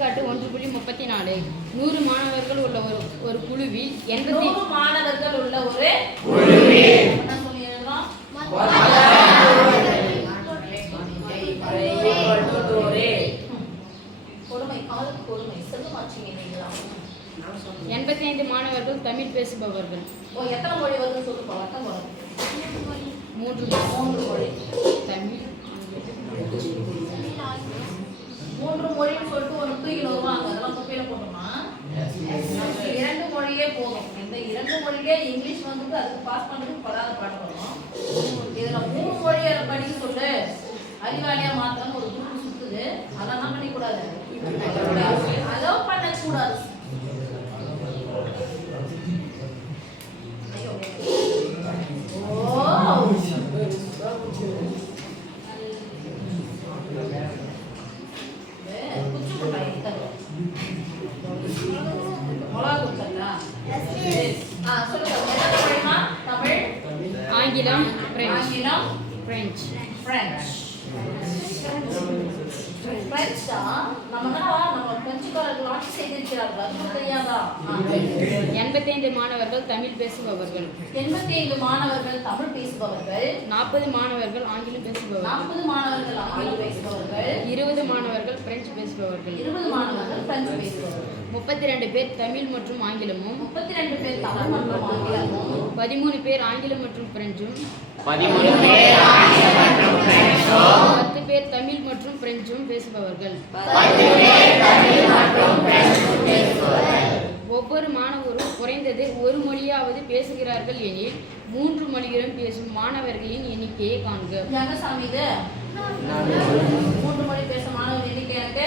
எடுத்துக்காட்டு 1.34 100 மாணவர்கள் உள்ள ஒரு குழுவில் 100 மாணவர்கள் உள்ள ஒரு குழுவில் என்ன சொல்லி எழுதுறோம்? கொடுமை காலுக்கு கொடுமை சொல்லுமாச்சீங்க நீங்களா? 85 மாணவர்கள் தமிழ் பேசுபவர்கள். எத்தனை மொழி வருதுன்னு சொல்லுப்பா. வட்டம் போடுங்க. 3 மொழி. தமிழ், மூன்று மொழின்னு சொல்லிட்டு ஒரு தூக்கில வருவாங்க. அதெல்லாம் குப்பையில போட்டோமா? 2 மொழியே போதும். இந்த 2 மொழியே இங்கிலீஷ் வந்துட்டு அதுக்கு பாஸ் பண்றதுக்கு படாத பாடம் வரும். இதுல 3 மொழியை படிக்க சொல்லு அறிவாளியா மாத்திரம் ஒரு குரூப் சுத்துது. அதெல்லாம் பண்ணிக்கூடாது. அதெல்லாம் பண்ணக்கூடாது. ஆங்கிலம், பிரெஞ்சு. நம்ம செய்திருக்கிறார்கள். அது தெரியாதா? 85 மாணவர்கள் தமிழ் பேசுபவர்கள். 85 மாணவர்கள் தமிழ் பேசுபவர்கள். 40 மாணவர்கள் ஆங்கிலம் பேசுபவர்கள். 40 மாணவர்கள் ஆங்கிலம் பேசுபவர்கள். 20 மாணவர்கள் பிரெஞ்சு பேசுபவர்கள். 20 மாணவர்கள் பிரெஞ்சு பேசுபவர்கள். 32 பேர் தமிழ் மற்றும் ஆங்கிலமும். 32 பேர் தமிழ் மற்றும் ஆங்கிலமும். 13 பேர் ஆங்கிலம் மற்றும் பிரெஞ்சும். 13 பேர் ஆங்கிலம் மற்றும் பிரெஞ்சும். 10 பேர் தமிழ் மற்றும் பிரெஞ்சும் பேசுபவர்கள். 10 பேர் தமிழ் மற்றும் பிரெஞ்சும் பேசுபவர்கள். ஒவ்வொரு மாணவரும் குறைந்தது ஒரு மொழியாவது பேசுகிறார்கள் எனில் 3 மொழிகளும் பேசும் மாணவர்களின் எண்ணிக்கையை காண்க. யாங்க சாமி இது? 3 மொழி பேசும் மாணவர் எண்ணிக்கை எனக்கு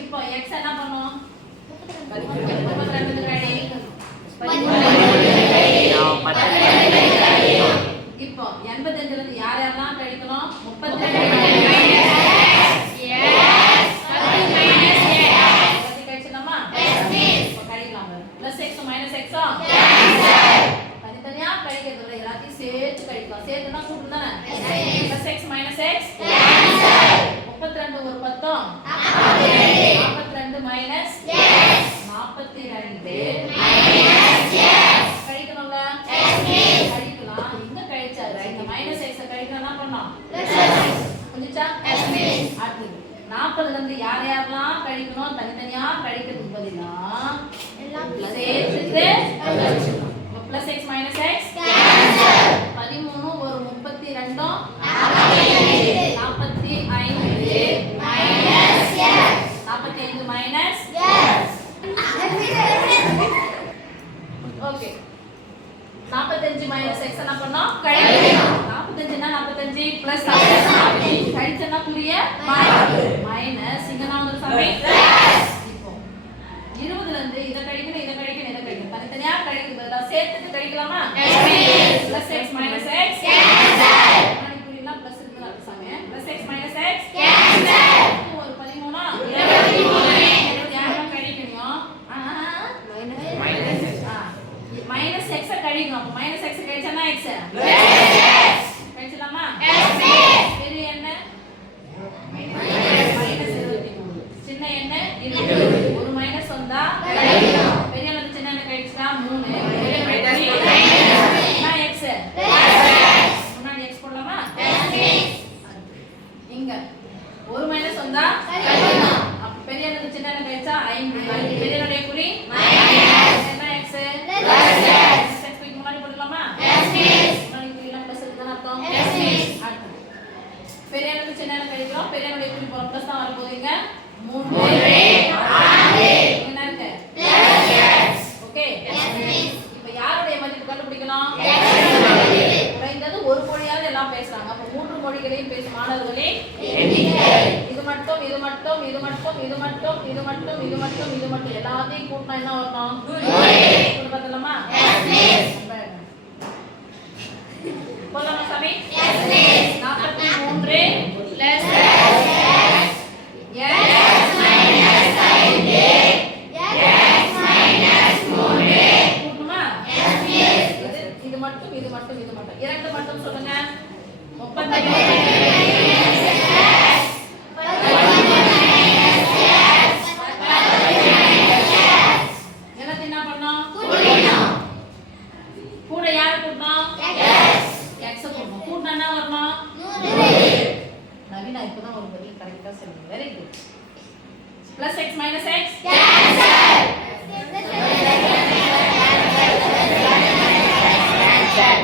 இப்போ x என்ன பண்ணும்? 32 ரெடி. இப்போ 85 இருந்து யார் யாரெல்லாம் கழிக்கணும்? 32 கழிச்சலாமா? இப்போ கழிக்கலாம். +x -x தனித்தனியா கழிக்கிறது எல்லாத்தையும் சேர்த்து கழிக்கலாம். சேர்த்துனா கூட்டு தானே? +x -x 32 ஒரு 10 42 மைனஸ் 42 கழிக்கணும்ல? கழிக்கலாம். இங்க கழிச்சாரு. இந்த -x கழிக்கணும் என்ன பண்ணோம்? புரிஞ்சுச்சா? அடுத்து 40 இருந்து யார் யாரெல்லாம் கழிக்கணும்? தனித்தனியா கழிக்கிறதுக்கு பதிலா சேர்த்துட்டு +x -x 13 ஒரு 32 45 மைனஸ் ஓகே 45 மைனஸ் x என்ன பண்ணோம்? கழிக்கணும். 45 னா 45 பிளஸ் கழிச்சனா புரிய மைனஸ் இங்க நான் வந்து சாமி இப்போ 20 ல இருந்து இத கழிக்கணும் இத கழிக்கணும் இத கழிக்கணும் தனித்தனியா கழிக்க பதிலா சேர்த்துட்டு கழிக்கலாமா? +x -x cancel. நான் புரியல பிளஸ் இருக்குன்னு அர்த்தம் சாமி. +x -x cancel. ஒரு 13 23 யாரும் கழிக்கணும். மைனஸ் x கழிக்கணும். அப்ப -x கழிச்சனா x கழிச்சலாமா? பெரிய என்ன? -23 சின்ன என்ன? 20 ஒரு மைனஸ் வந்தா கழிக்கணும். பெரிய என்ன சின்ன என்ன கழிச்சா 3 என்ன x முன்னாடி x போடலாமா? இங்க ஒரு மைனஸ் வந்தா கழிக்கணும். அப்ப பெரிய என்ன சின்ன என்ன கழிச்சா 5 பெரியனுடைய குறி மைனஸ் என்ன x x க்கு முன்னாடி போடலாமா? முன்னாடி குறிலாம் பிளஸ் இருக்குன்னு அர்த்தம். பெரிய என்ன சின்ன என்ன கழிக்கிறோம். பெரியனுடைய குறி பிளஸ் தான் வர போகுதுங்க. 3 என்ன இருக்கு? ஓகே இப்போ யாருடைய மதிப்பு கண்டுபிடிக்கணும்? குறைந்தது ஒரு மொழியாவது எல்லாம் பேசுறாங்க. அப்ப 3 மொழிகளையும் பேசும் மாணவர்களே இது மட்டும் இது மட்டும் இது மட்டும் இது மட்டும் இது மட்டும் இது மட்டும் இது மட்டும் எல்லாத்தையும் கூட்டினா என்ன வரணும்? பார்த்தலாமா? போலாமா சாமி? 43 பிளஸ் இது மட்டும் இது மட்டும் இது மட்டும் இரண்டு மட்டும் சொல்லுங்க. 35 இப்பதான் ஒரு பதில் கரெக்டா சொல்லுங்க. Very good. plus x minus x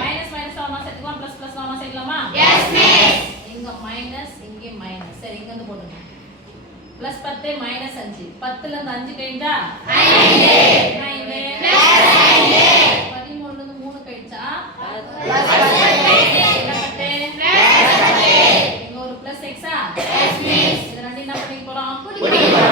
minus minus ஒண்ணா சேர்த்துக்கலாம் பிளஸ் பிளஸ் ஒண்ணா சேர்க்கலாமா? Yes miss. இங்க மைனஸ் இங்க மைனஸ். சரி இங்க வந்து போடுங்க. Plus 10 minus 5. 10 ல இருந்து 5 கழிஞ்சா 5 9 பிளஸ் 5 13 ல இருந்து 3 கழிச்சா பிளஸ் 10 பிளஸ் 10 இங்க ஒரு பிளஸ் x ஆ? Yes miss. இது ரெண்டும் என்ன பண்ணிக்க போறோம்? கூட்டிக்க போறோம்.